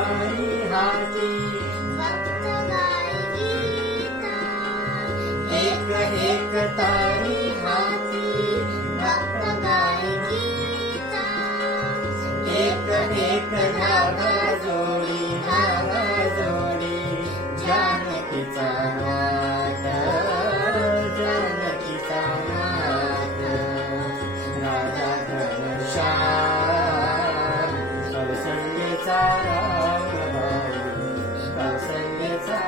तारी हाती भक्त गाय गीता एक एक तारी हाती भक्त गाय गीता एक एक धागा जोडी जानकीचा नाथ जानकीचा नाथ राजा घनश्याम कौसल्येचा राम कौसल्येचा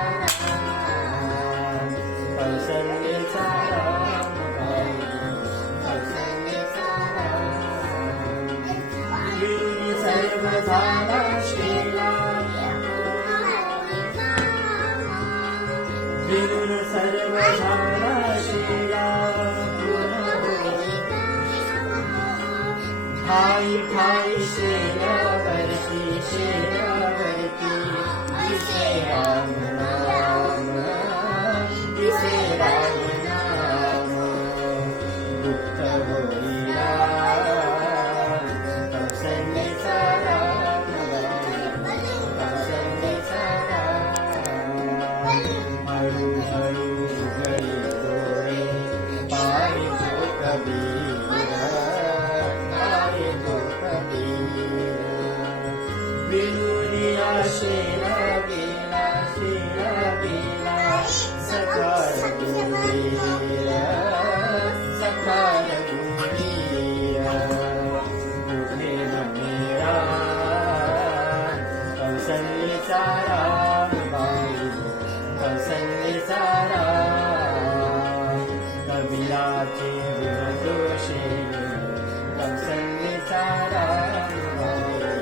राम कौसल्येचा राम कौसल्येचा राम वीर सर्व झाला शीला विरुर सर्व झाला शीला ठाई ठाई शेरावरती दिसे राम नाम दिसे राम नाम गुप्त होईला कौसल्येचा राम कौसल्येचा राम हळू हळू उघडे डोळे पाय तो कबीर पाय तो कबीर विनुरिया शेरा गेला सकाळ गुंडीर सकाळ गुंडीर उठे मनेरा कौसल्येचा राम बाई कौसल्येचा राम कबीराचे विनदोषे कौसल्येचा राम बाई